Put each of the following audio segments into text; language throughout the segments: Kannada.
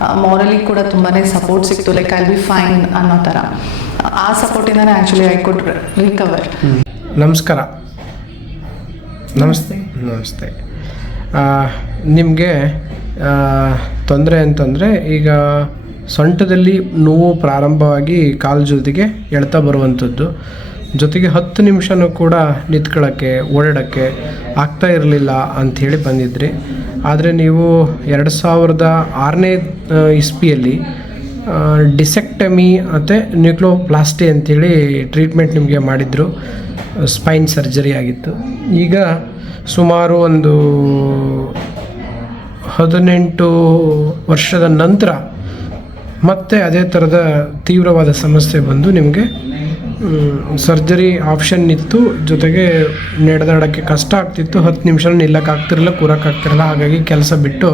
ಮಾರಲಿ ಕೂಡ ತುಂಬಾ ಸಪೋರ್ಟ್ ಸಿಕ್ತು. ಲೈಕ್ ಐ ಬಿ ಫೈನ್ ಅನ್ನೋ ಥರ. ಆ ಸಪೋರ್ಟಿಂದನೇ ಆ್ಯಕ್ಚುಲಿ ಐ ಕುಡ್ ರಿಕವರ್ ನಮಸ್ಕಾರ. ನಮಸ್ತೆ. ನಮಸ್ತೆ. ನಿಮಗೆ ತೊಂದರೆ ಅಂತಂದರೆ ಈಗ ಸೊಂಟದಲ್ಲಿ ನೋವು ಪ್ರಾರಂಭವಾಗಿ ಕಾಲು ಜೊತೆಗೆ ಎಳ್ತಾ ಬರುವಂಥದ್ದು. ಜೊತೆಗೆ ಹತ್ತು ನಿಮಿಷನೂ ಕೂಡ ನಿಂತ್ಕೊಳ್ಳೋಕ್ಕೆ, ಓಡಾಡೋಕ್ಕೆ ಆಗ್ತಾ ಇರಲಿಲ್ಲ ಅಂಥೇಳಿ ಬಂದಿದ್ರಿ. ಆದರೆ ನೀವು ಎರಡು ಸಾವಿರದ ಆರನೇ ಇಸ್ಪಿಯಲ್ಲಿ ಡಿಸೆಕ್ಟಮಿ ಮತ್ತು ನ್ಯೂಕ್ಲೋಪ್ಲಾಸ್ಟಿ ಅಂಥೇಳಿ ಟ್ರೀಟ್ಮೆಂಟ್ ನಿಮಗೆ ಮಾಡಿದರು. ಸ್ಪೈನ್ ಸರ್ಜರಿ ಆಗಿತ್ತು. ಈಗ ಸುಮಾರು ಒಂದು ಹದಿನೆಂಟು ವರ್ಷದ ನಂತರ ಮತ್ತೆ ಅದೇ ಥರದ ತೀವ್ರವಾದ ಸಮಸ್ಯೆ ಬಂದು ನಿಮಗೆ ಸರ್ಜರಿ ಆಪ್ಷನ್ ಇತ್ತು, ಜೊತೆಗೆ ನಡೆದಾಡೋಕ್ಕೆ ಕಷ್ಟ ಆಗ್ತಿತ್ತು, ಹತ್ತು ನಿಮಿಷ ನಿಲ್ಲಕ್ಕಾಗ್ತಿರಲಿಲ್ಲ ಕೂರಕ್ಕಾಗ್ತಿರಲ್ಲ ಹಾಗಾಗಿ ಕೆಲಸ ಬಿಟ್ಟು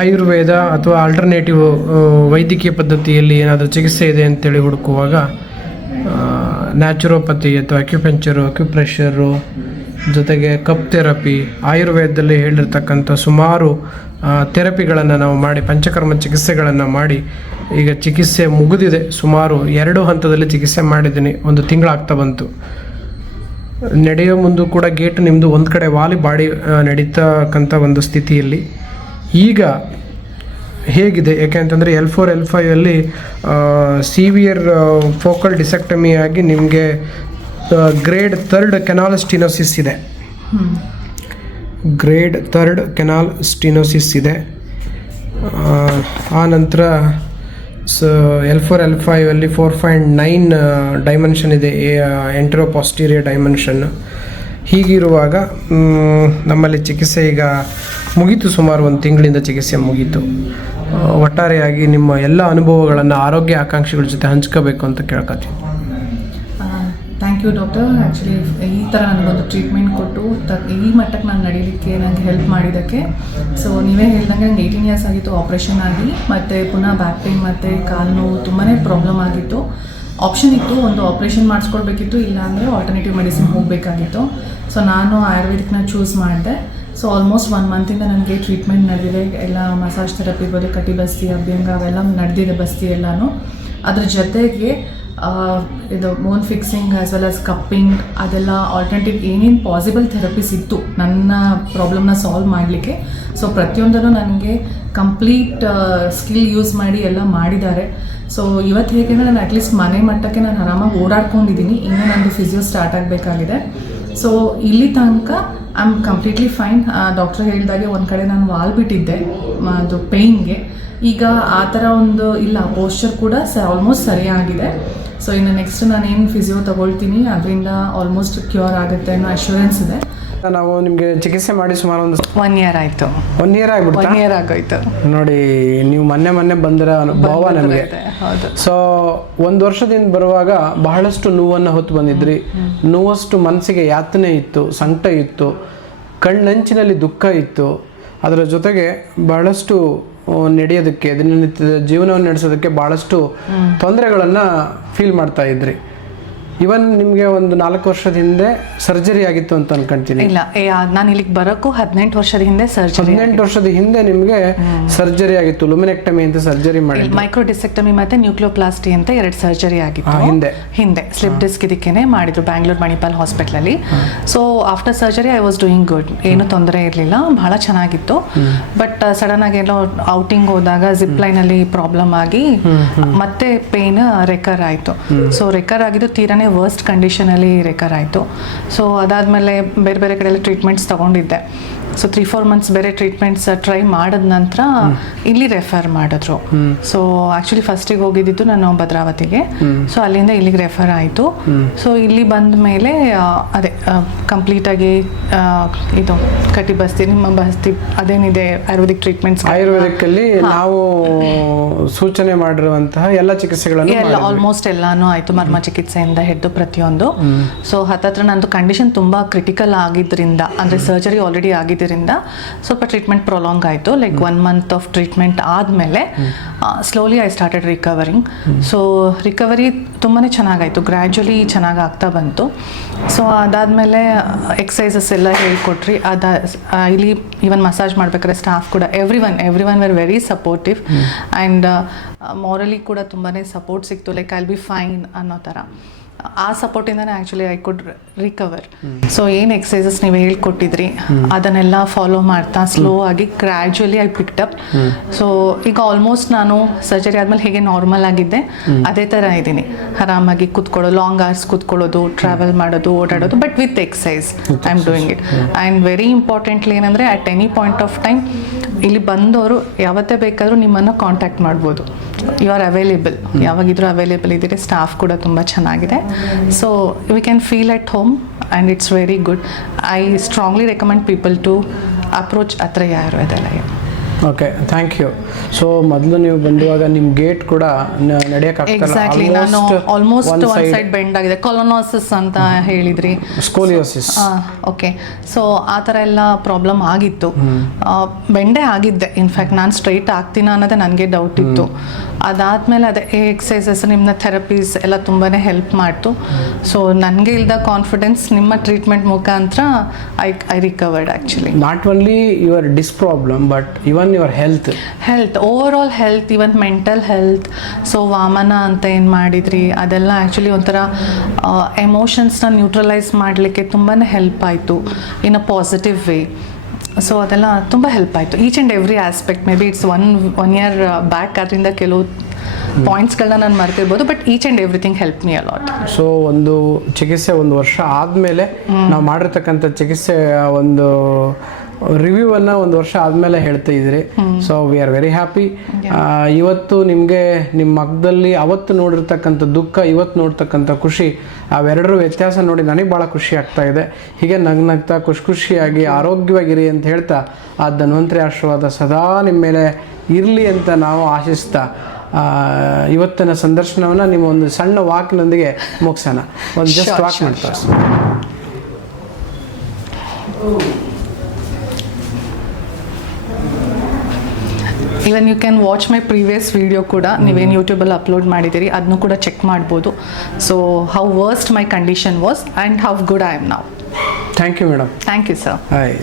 ಆಯುರ್ವೇದ ಅಥವಾ ಆಲ್ಟರ್ನೇಟಿವ್ ವೈದ್ಯಕೀಯ ಪದ್ಧತಿಯಲ್ಲಿ ಏನಾದರೂ ಚಿಕಿತ್ಸೆ ಇದೆ ಅಂತೇಳಿ ಹುಡುಕುವಾಗ ನ್ಯಾಚುರೋಪತಿ ಅಥವಾ ಅಕ್ಯುಪೆಂಚರು ಅಕ್ಯುಪ್ರೆಷರು ಜೊತೆಗೆ ಕಪ್ ಥೆರಪಿ ಆಯುರ್ವೇದದಲ್ಲಿ ಹೇಳಿರ್ತಕ್ಕಂಥ ಸುಮಾರು ಥೆರಪಿಗಳನ್ನು ನಾವು ಮಾಡಿ, ಪಂಚಕರ್ಮ ಚಿಕಿತ್ಸೆಗಳನ್ನು ಮಾಡಿ, ಈಗ ಚಿಕಿತ್ಸೆ ಮುಗಿದಿದೆ. ಸುಮಾರು ಎರಡು ಹಂತದಲ್ಲಿ ಚಿಕಿತ್ಸೆ ಮಾಡಿದ್ದೀನಿ. ಒಂದು ತಿಂಗಳಾಗ್ತಾ ಬಂತು. ನಡೆಯೋ ಮುಂದೆ ಕೂಡ ಗೇಟ್ ನಿಮ್ಮದು ಒಂದು ಕಡೆ ವಾಲಿ ಬಾಡಿ ನಡೀತಕ್ಕಂಥ ಒಂದು ಸ್ಥಿತಿಯಲ್ಲಿ. ಈಗ ಹೇಗಿದೆ? ಯಾಕೆ ಅಂತಂದರೆ ಎಲ್ ಫೋರ್, ಎಲ್ ಫೈವಲ್ಲಿ ಸಿವಿಯರ್ ಫೋಕಲ್ ಡಿಸೆಕ್ಟಮಿ ಆಗಿ ನಿಮಗೆ ಗ್ರೇಡ್ ಥರ್ಡ್ ಕೆನಾಲಸ್ಟಿನೋಸಿಸ್ ಇದೆ. ಗ್ರೇಡ್ ಥರ್ಡ್ ಕೆನಾಲ್ ಸ್ಟಿನೋಸಿಸ್ ಇದೆ. ಆ, ನಂತರ ಸ ಎಲ್ ಫೋರ್ ಎಲ್ ಫೈವ್ ಅಲ್ಲಿ ಫೋರ್ ಪಾಯಿಂಟ್ ನೈನ್ ಡೈಮೆನ್ಷನ್ ಇದೆ ಎಂಟ್ರೋ ಪಾಸ್ಟೀರಿಯರ್ ಡೈಮೆನ್ಷನ್ ಹೀಗಿರುವಾಗ ನಮ್ಮಲ್ಲಿ ಚಿಕಿತ್ಸೆ ಈಗ ಮುಗೀತು. ಸುಮಾರು ಒಂದು ತಿಂಗಳಿಂದ ಚಿಕಿತ್ಸೆ ಮುಗೀತು. ಒಟ್ಟಾರೆಯಾಗಿ ನಿಮ್ಮ ಎಲ್ಲ ಅನುಭವಗಳನ್ನು ಆರೋಗ್ಯ ಆಕಾಂಕ್ಷಿಗಳ ಜೊತೆ ಹಂಚ್ಕೋಬೇಕು ಅಂತ ಕೇಳ್ಕೊತೀನಿ. ಯು ಡಾಕ್ಟರ್ ಆ್ಯಕ್ಚುಲಿ ಈ ಥರ ನನಗೊಂದು ಟ್ರೀಟ್ಮೆಂಟ್ ಕೊಟ್ಟು ತ ಈ ಮಟ್ಟಕ್ಕೆ ನಾನು ನಡೀಲಿಕ್ಕೆ ನನಗೆ ಹೆಲ್ಪ್ ಮಾಡಿದ್ದಕ್ಕೆ. ಸೊ ನೀವೇ ಹೇಳ್ದಂಗೆ ನಂಗೆ ಏಯ್ಟೀನ್ ಇಯರ್ಸ್ ಆಗಿತ್ತು ಆಪ್ರೇಷನ್ ಆಗಿ. ಮತ್ತು ಪುನಃ ಬ್ಯಾಕ್ ಪೇನ್ ಮತ್ತು ಕಾಲು ನೋವು ತುಂಬಾ ಪ್ರಾಬ್ಲಮ್ ಆಗಿತ್ತು. ಆಪ್ಷನ್ ಇತ್ತು, ಒಂದು ಆಪ್ರೇಷನ್ ಮಾಡಿಸ್ಕೊಳ್ಬೇಕಿತ್ತು ಇಲ್ಲ ಅಂದರೆ ಆಲ್ಟರ್ನೇಟಿವ್ ಮೆಡಿಸಿನ್ ಹೋಗಬೇಕಾಗಿತ್ತು. ಸೊ ನಾನು ಆಯುರ್ವೇದಿಕ್ನ ಚೂಸ್ ಮಾಡಿದೆ. ಸೊ ಆಲ್ಮೋಸ್ಟ್ ಒನ್ ಮಂತಿಂದ ನನಗೆ ಟ್ರೀಟ್ಮೆಂಟ್ ನಡೆದಿದೆ. ಎಲ್ಲ ಮಸಾಜ್ ಥೆರಪಿ ಇರ್ಬೋದು ಕಟಿ ಬಸ್ತಿ, ಅಭ್ಯಂಗ ಅವೆಲ್ಲ ನಡೆದಿದೆ ಬಸ್ತಿ ಎಲ್ಲನೂ. ಅದ್ರ ಜೊತೆಗೆ ಇದು bone fixing as well as cupping ಅದೆಲ್ಲ ಆಲ್ಟರ್ನೇಟಿವ್ ಏನೇನು ಪಾಸಿಬಲ್ ಥೆರಪೀಸ್ ಇತ್ತು ನನ್ನ ಪ್ರಾಬ್ಲಮ್ನ ಸಾಲ್ವ್ ಮಾಡಲಿಕ್ಕೆ. ಸೊ ಪ್ರತಿಯೊಂದನ್ನು ನನಗೆ ಕಂಪ್ಲೀಟ್ ಸ್ಕಿಲ್ ಯೂಸ್ ಮಾಡಿ ಎಲ್ಲ ಮಾಡಿದ್ದಾರೆ. ಸೊ ಇವತ್ತು ಹೇಗೆ ನಾನು ಅಟ್ಲೀಸ್ಟ್ ಮನೆ ಮಟ್ಟಕ್ಕೆ ನಾನು ಆರಾಮಾಗಿ ಓಡಾಡ್ಕೊಂಡಿದ್ದೀನಿ. ಇನ್ನೂ ನಂದು ಫಿಸಿಯೋ ಸ್ಟಾರ್ಟ್ ಆಗಬೇಕಾಗಿದೆ. ಸೊ ಇಲ್ಲಿ ತನಕ I am completely fine doctor ಹೇಳಿದಾಗೆ ಒಂದು ಕಡೆ ನಾನು ವಾಲ್ ಬಿಟ್ಟಿದ್ದೆ, ಮ- ಅದು ಪೇಯ್ನ್ಗೆ ಈಗ ಆ ಥರ ಒಂದು, ಇಲ್ಲ ಪೋಸ್ಚರ್ ಕೂಡ ಸ ಆಲ್ಮೋಸ್ಟ್ ಸರಿಯಾಗಿದೆ. ಸೊ ಇನ್ನು ನೆಕ್ಸ್ಟ್ ನಾನು ಏನು ಫಿಸಿಯೋ ತಗೊಳ್ತೀನಿ, ಅದರಿಂದ ಆಲ್ಮೋಸ್ಟ್ ಕ್ಯೂರ್ ಆಗುತ್ತೆ ಅನ್ನೋ ಅಶ್ಯೂರೆನ್ಸ್ ಇದೆ. ನಾವು ನಿಮಗೆ ಚಿಕಿತ್ಸೆ ಮಾಡಿ ಸುಮಾರು ಒಂದು ಒನ್ ಇಯರ್ ಆಯ್ತು. ಒನ್ ಇಯರ್ ಆಗ್ಬಿಟ್ಟು ಒನ್ ಇಯರ್ ಆಗೋಯ್ತು. ನೋಡಿ ನೀವು ಮೊನ್ನೆ ಮೊನ್ನೆ ಬಂದಿರೋ ಅನುಭವ ನಮಗೆ. ಸೊ ಒಂದು ವರ್ಷದಿಂದ ಬರುವಾಗ ಬಹಳಷ್ಟು ನೋವನ್ನು ಹೊತ್ತು ಬಂದಿದ್ರಿ. ನೋವಷ್ಟು ಮನಸ್ಸಿಗೆ ಯಾತನೆ ಇತ್ತು ಸಂಕಟ ಇತ್ತು ಕಣ್ಣಂಚಿನಲ್ಲಿ ದುಃಖ ಇತ್ತು. ಅದರ ಜೊತೆಗೆ ಬಹಳಷ್ಟು ನಡೆಯೋದಕ್ಕೆ ದಿನನಿತ್ಯದ ಜೀವನವನ್ನು ನಡೆಸೋದಕ್ಕೆ ಬಹಳಷ್ಟು ತೊಂದರೆಗಳನ್ನು ಫೀಲ್ ಮಾಡ್ತಾ ಇದ್ರಿ. ಇವನ್ ನಿಮಗೆ ಒಂದು ನಾಲ್ಕು ವರ್ಷದ ಹಿಂದೆ ಸರ್ಜರಿ ಆಗಿತ್ತು ಅಂತ ಅನ್ಕೊಂತೀನಿ. ಇಲ್ಲ ನಾನು ಇಲ್ಲಿಗೆ ಬರೋಕ್ಕೂ ಹದಿನೆಂಟು ವರ್ಷದ ಹಿಂದೆ ಸರ್ಜರಿ ಹದಿನೆಂಟು ವರ್ಷದ ಹಿಂದೆ ನಿಮಗೆ ಸರ್ಜರಿ ಆಗಿತ್ತು ಲುಮಿನೆಕ್ಟಮಿ ಅಂತ ಸರ್ಜರಿ ಮಾಡಿ ಮೈಕ್ರೋ ಡಿಸೆಕ್ಟಮಿ ಮತ್ತೆ ನ್ಯೂಕ್ಲಿಯೋಪ್ಲಾಸ್ಟಿ ಅಂತ ಎರಡು ಸರ್ಜರಿ ಆಗಿತ್ತು. ಹಿಂದೆ. ಹಿಂದೆ ಸ್ಲಿಪ್ ಡಿಸ್ಕ್ ಇದಕ್ಕೇನೆ ಮಾಡಿದ್ರು ಬ್ಯಾಂಗ್ಳೂರ್ ಮಣಿಪಾಲ್ ಹಾಸ್ಪಿಟ್ಲಲ್ಲಿ so after surgery I was doing good ಏನು ತೊಂದರೆ ಇರಲಿಲ್ಲ ಬಹಳ ಚೆನ್ನಾಗಿತ್ತು. ಬಟ್ ಸಡನ್ ಆಗಿ ಎಲ್ಲೋ ಔಟಿಂಗ್ ಹೋದಾಗ ಜಿಪ್ ಲೈನ್ ಅಲ್ಲಿ ಪ್ರಾಬ್ಲಮ್ ಆಗಿ ಮತ್ತೆ ಪೇನ್ ರೆಕರ್ ಆಯಿತು. ಸೊ ರೆಕರ್ ಆಗಿದ್ದು ತೀರಾನೇ ವರ್ಸ್ಟ್ ಕಂಡೀಷನಲ್ಲಿ ರೆಕರ್ ಆಯಿತು. ಸೊ ಅದಾದಮೇಲೆ ಬೇರೆ ಬೇರೆ ಕಡೆಯಲ್ಲಿ ಟ್ರೀಟ್ಮೆಂಟ್ಸ್ ತಗೊಂಡಿದ್ದೆ. ಸೊ ತ್ರೀ ಫೋರ್ ಮಂತ್ಸ್ ಬೇರೆ ಟ್ರೀಟ್ಮೆಂಟ್ಸ್ ಟ್ರೈ ಮಾಡಿದ ನಂತರ ಇಲ್ಲಿ ರೆಫರ್ ಮಾಡಿದ್ರು. ಸೊ ಆಕ್ಚುಲಿ ಫಸ್ಟಿಗೆ ಹೋಗಿದ್ದಿದ್ದು ನಾನು ಭದ್ರಾವತಿಗೆ. ಸೊ ಅಲ್ಲಿಂದ ಇಲ್ಲಿಗೆ ರೆಫರ್ ಆಯಿತು. ಸೊ ಇಲ್ಲಿ ಬಂದ ಮೇಲೆ ಅದೇ ಕಂಪ್ಲೀಟಾಗಿ ಇದು ಕಟಿ ಬಸ್ತಿ ನಿಮ್ಮ ಬಸ್ತಿ ಅದೇನಿದೆ ಆಯುರ್ವೇದಿಕ್ ಟ್ರೀಟ್ಮೆಂಟ್ಸ್ ಆಯುರ್ವೇದಿಕ್ ಅಲ್ಲಿ ನಾವು ಸೂಚನೆ ಮಾಡಿರುವಂತಹ ಎಲ್ಲ ಚಿಕಿತ್ಸೆಗಳನ್ನು ಎಲ್ಲ ಆಲ್ಮೋಸ್ಟ್ ಎಲ್ಲಾನು ಆಯಿತು ಮರ್ಮ ಚಿಕಿತ್ಸೆಯಿಂದ ಹಿಡಿದು ಪ್ರತಿಯೊಂದು. ಸೊ ಹತ್ತತ್ರ ನಂದು ಕಂಡೀಷನ್ ತುಂಬ ಕ್ರಿಟಿಕಲ್ ಆಗಿದ್ರಿಂದ ಅಂದರೆ ಸರ್ಜರಿ ಆಲ್ರೆಡಿ ಆಗಿದ್ದರಿಂದ ಆಗಿದ್ದರಿಂದ ಸ್ವಲ್ಪ ಟ್ರೀಟ್ಮೆಂಟ್ ಪ್ರೊಲಾಂಗ್ ಆಯಿತು. Like one month of treatment ಆದಮೇಲೆ slowly I started recovering so recovery ತುಂಬಾ ಚೆನ್ನಾಗಾಯಿತು. ಗ್ರ್ಯಾಜುಲಿ ಚೆನ್ನಾಗಿ ಆಗ್ತಾ ಬಂತು. ಸೊ ಅದಾದಮೇಲೆ ಎಕ್ಸಸೈಸಸ್ ಎಲ್ಲ ಹೇಳ್ಕೊಟ್ರಿ. ಅದ ಇಲ್ಲಿ ಈವನ್ ಮಸಾಜ್ ಮಾಡಬೇಕಾದ್ರೆ ಸ್ಟಾಫ್ ಕೂಡ everyone everyone were very supportive and morally ಕೂಡ ತುಂಬಾ ಸಪೋರ್ಟ್ ಸಿಕ್ತು. ಲೈಕ್ ಐಲ್ ಬಿ ಫೈನ್ ಅನ್ನೋ ಥರ ಆ ಸಪೋರ್ಟಿಂದನೇ actually I could recover so ಏನು ಎಕ್ಸಸೈಸಸ್ ನೀವು ಹೇಳ್ಕೊಟ್ಟಿದ್ರಿ, ಅದನ್ನೆಲ್ಲ ಫಾಲೋ ಮಾಡ್ತಾ ಸ್ಲೋ ಆಗಿ ಗ್ರ್ಯಾಜುಯಲಿ ಐ ಅಪ್ ಸೊ ಈಗ ಆಲ್ಮೋಸ್ಟ್ ನಾನು ಸರ್ಜರಿ ಆದಮೇಲೆ ಹೇಗೆ ನಾರ್ಮಲ್ ಆಗಿದ್ದೆ, ಅದೇ ಥರ ಇದ್ದೀನಿ. ಆರಾಮಾಗಿ ಕೂತ್ಕೊಳ್ಳೋದು ಲಾಂಗ್ ಅವರ್ಸ್ ಕೂತ್ಕೊಳ್ಳೋದು ಟ್ರಾವೆಲ್ ಮಾಡೋದು, ಓಡಾಡೋದು but with exercise I am doing it and very importantly ಏನಂದರೆ at any point of time ಇಲ್ಲಿ ಬಂದವರು ಯಾವತ್ತೇ ಬೇಕಾದರೂ ನಿಮ್ಮನ್ನು ಕಾಂಟ್ಯಾಕ್ಟ್ ಮಾಡ್ಬೋದು. ಯು ಆರ್ ಅವೈಲೇಬಲ್ ಯಾವಾಗಿದ್ರೂ ಅವೈಲೇಬಲ್ ಇದ್ದೀರಿ ಸ್ಟಾಫ್ ಕೂಡ ತುಂಬ ಚೆನ್ನಾಗಿದೆ. So we can feel at home and it's very good I strongly recommend people to approach Atreya Ayurvedalaya. Okay thank you so ಮೊದಲು ನೀವು ಬಂದುವಾಗ ನಿಮ್ಮ ಗೇಟ್ ಕೂಡ ಎಕ್ಸಾಕ್ಟ್ಲಿ ನಾನು ಆಲ್ಮೋಸ್ಟ್ ಒನ್ ಸೈಡ್ ಬೆಂಡ್ ಆಗಿದೆ. ಕೊಲೊನಾಸಿಸ್ ಅಂತ ಹೇಳಿದ್ರಿ. ಸ್ಕೋಲಿಯೋಸಿಸ್ ಓಕೆ ಸೊ ಆ ಥರ ಎಲ್ಲ ಪ್ರಾಬ್ಲಮ್ ಆಗಿತ್ತು. ಬೆಂಡೆ ಆಗಿದ್ದೆ. ಇನ್ಫ್ಯಾಕ್ಟ್ ನಾನು ಸ್ಟ್ರೈಟ್ ಆಗ್ತೀನ ಅನ್ನೋದೇ ನನಗೆ ಡೌಟ್ ಇತ್ತು. ಅದಾದಮೇಲೆ ಅದೇ ಎಕ್ಸಸೈಸಸ್ ನಿಮ್ಮ ಥೆರಪೀಸ್ ಎಲ್ಲ ತುಂಬಾ ಹೆಲ್ಪ್ ಮಾಡ್ತು. ಸೊ ನನಗೆ ಇಲ್ದ ಕಾನ್ಫಿಡೆನ್ಸ್ ನಿಮ್ಮ ಟ್ರೀಟ್ಮೆಂಟ್ ಮುಖಾಂತರ I I recovered actually not only your dis problem but even your health health over all health even mental health so vamana ಅಂತ ಏನು ಮಾಡಿದ್ರಿ? ಅದೆಲ್ಲ ಆ್ಯಕ್ಚುಲಿ ಒಂಥರ ಎಮೋಷನ್ಸ್ನ ನ್ಯೂಟ್ರಲೈಸ್ ಮಾಡಲಿಕ್ಕೆ ತುಂಬಾ ಹೆಲ್ಪ್ ಆಯಿತು. In a positive way so ಅದೆಲ್ಲ ತುಂಬ ಹೆಲ್ಪ್ ಆಯಿತು. Each and every aspect maybe it's one one year back ಅದರಿಂದ ಕೆಲವು ಪಾಯಿಂಟ್ಸ್ಗಳನ್ನ ನಾನು ಮರ್ತಿರ್ಬೋದು but each and everything help me a lot so ಒಂದು ಚಿಕಿತ್ಸೆ ಒಂದು ವರ್ಷ ಆದಮೇಲೆ ನಾವು ಮಾಡಿರ್ತಕ್ಕಂಥ ಚಿಕಿತ್ಸೆ ಒಂದು ರಿವ್ಯೂ ಅನ್ನ ಒಂದು ವರ್ಷ ಆದಮೇಲೆ ಹೇಳ್ತಾ ಇದ್ರಿ. So we are very happy ಇವತ್ತು ನಿಮಗೆ ನಿಮ್ಮ ಮಗದಲ್ಲಿ ಅವತ್ತು ನೋಡಿರ್ತಕ್ಕಂಥ ದುಃಖ ಇವತ್ತು ನೋಡ್ತಕ್ಕಂಥ ಖುಷಿ ಅವೆರಡರ ವ್ಯತ್ಯಾಸ ನೋಡಿ ನನಗೆ ಭಾಳ ಖುಷಿ ಆಗ್ತಾ ಇದೆ. ಹೀಗೆ ನಗ್ ನಗ್ತಾ ಖುಷಿ ಖುಷಿಯಾಗಿ ಆರೋಗ್ಯವಾಗಿರಿ ಅಂತ ಹೇಳ್ತಾ ಆ ಧನ್ವಂತರಿ ಆಶೀರ್ವಾದ ಸದಾ ನಿಮ್ಮ ಮೇಲೆ ಇರಲಿ ಅಂತ ನಾವು ಆಶಿಸ್ತಾ ಇವತ್ತಿನ ಸಂದರ್ಶನವನ್ನು ನಿಮ್ಮ ಒಂದು ಸಣ್ಣ ವಾಕ್ನೊಂದಿಗೆ ಮುಗಿಸೋಣ. ಒಂದು just walk sure, even you can watch my previous video ಕೂಡ ನೀವೇನು ಯೂಟ್ಯೂಬಲ್ಲಿ ಅಪ್ಲೋಡ್ ಮಾಡಿದ್ದೀರಿ. ಅದನ್ನು ಕೂಡ ಚೆಕ್ ಮಾಡ್ಬೋದು. So how worst my condition was and how good I am ನಾವು thank you madam thank you sir hi